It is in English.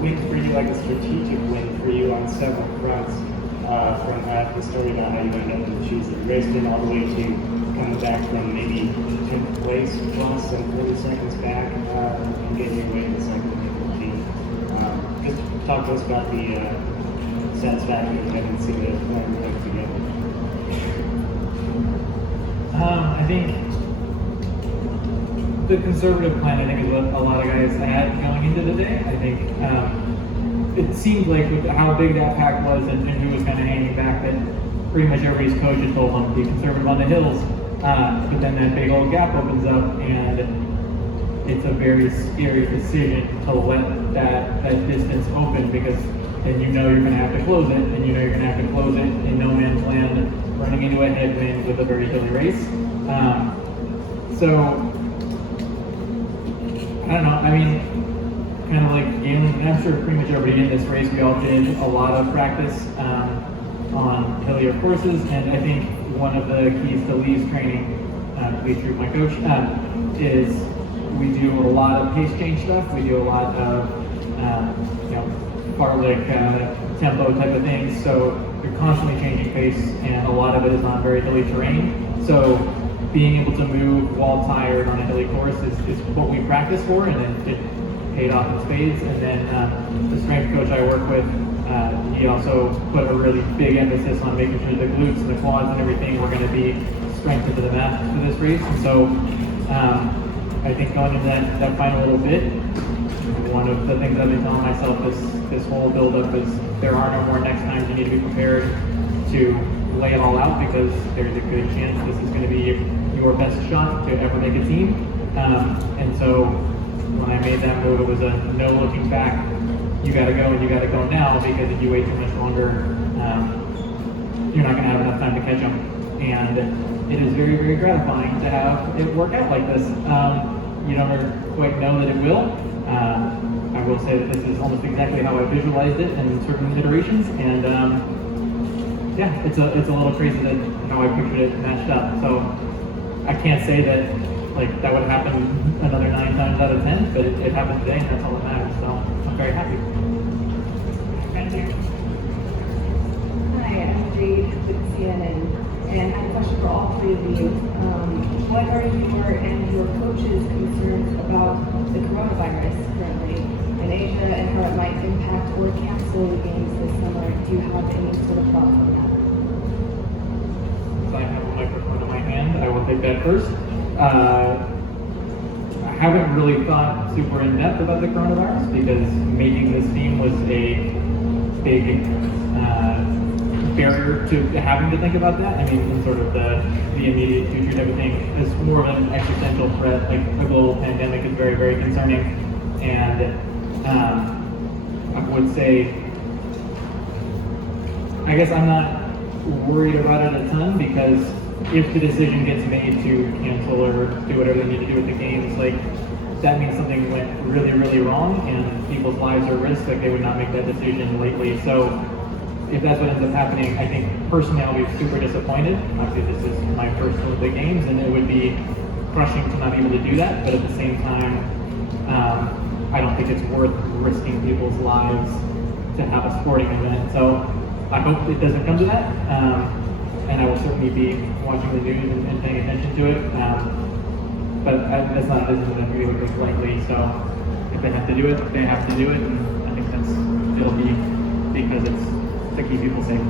win for you, like a strategic win for you on several fronts, from the story about how you end up in the shoes that you raced in, all the way to coming back from maybe 10th place plus and 40 seconds back, and getting your way to the second team. Just talk to us about the satisfaction of having seen it work together. I think the conservative plan, I think, is what a lot of guys had going into the day. I think it seemed like with how big that pack was and who was kind of hanging back, that pretty much everybody's coach had told them to be conservative on the hills. But then that big old gap opens up, and it's a very scary decision to let that distance open, because then you know you're going to have to close it, and you know you're going to have to close it in no man's land, running into a headwind with a very hilly race. So I don't know. I mean, kind of like Galen, and I'm sure pretty much everybody in this race, we all did a lot of practice on hillier courses, and I think one of the keys to Lee's training, Lee Troop, my coach, is we do a lot of pace change stuff. We do a lot of fartlek tempo type of things. So you're constantly changing pace, and a lot of it is on very hilly terrain. So being able to move while tired on a hilly course is what we practice for, and it paid off in spades. And then the strength coach I work with, he also put a really big emphasis on making sure the glutes and the quads and everything were going to be strengthened to the max for this race. And so I think going into that final little bit, one of the things I've been telling myself this whole build-up is there are no more next times. You need to be prepared to lay it all out, because there's a good chance this is going to be your best shot to ever make a team. And so when I made that move, it was a no looking back. You got to go, and you got to go now, because if you wait too much longer, you're not going to have enough time to catch them. And it is very, very gratifying to have it work out like this. You don't quite know that it will. I will say that this is almost exactly how I visualized it in certain iterations, and yeah, it's a little crazy that how I pictured it matched up. So I can't say that that would happen another 9 times out of 10, but it happened today, and that's all that matters. So I'm very happy. Thank you. Hi, I'm Jade with CNN, and I have a question for all three of you. What are your and your coaches' concerns about the coronavirus currently in Asia, and how it might impact or cancel the games this summer? Do you have any sort of thoughts on that? I have a microphone in my hand. I will take that first. I haven't really thought super in depth about the coronavirus, because making this team was a big barrier to having to think about that. I mean, in sort of the immediate future type of thing, is more of an existential threat. Like the global pandemic is very, very concerning, and I would say, I guess I'm not worried about it a ton, because if the decision gets made to cancel or do whatever they need to do with the games, that means something went really, really wrong, and people's lives are at risk. They would not make that decision lately. So if that's what ends up happening, I think personally I'll be super disappointed. Obviously, this is my first Olympic Games, and it would be crushing to not be able to do that. But at the same time, I don't think it's worth risking people's lives to have a sporting event. So I hope it doesn't come to that, and I will certainly be watching the news and paying attention to it. But that's not a business that really would look likely. So if they have to do it, they have to do it, and I think it'll be because it's to keep people safe.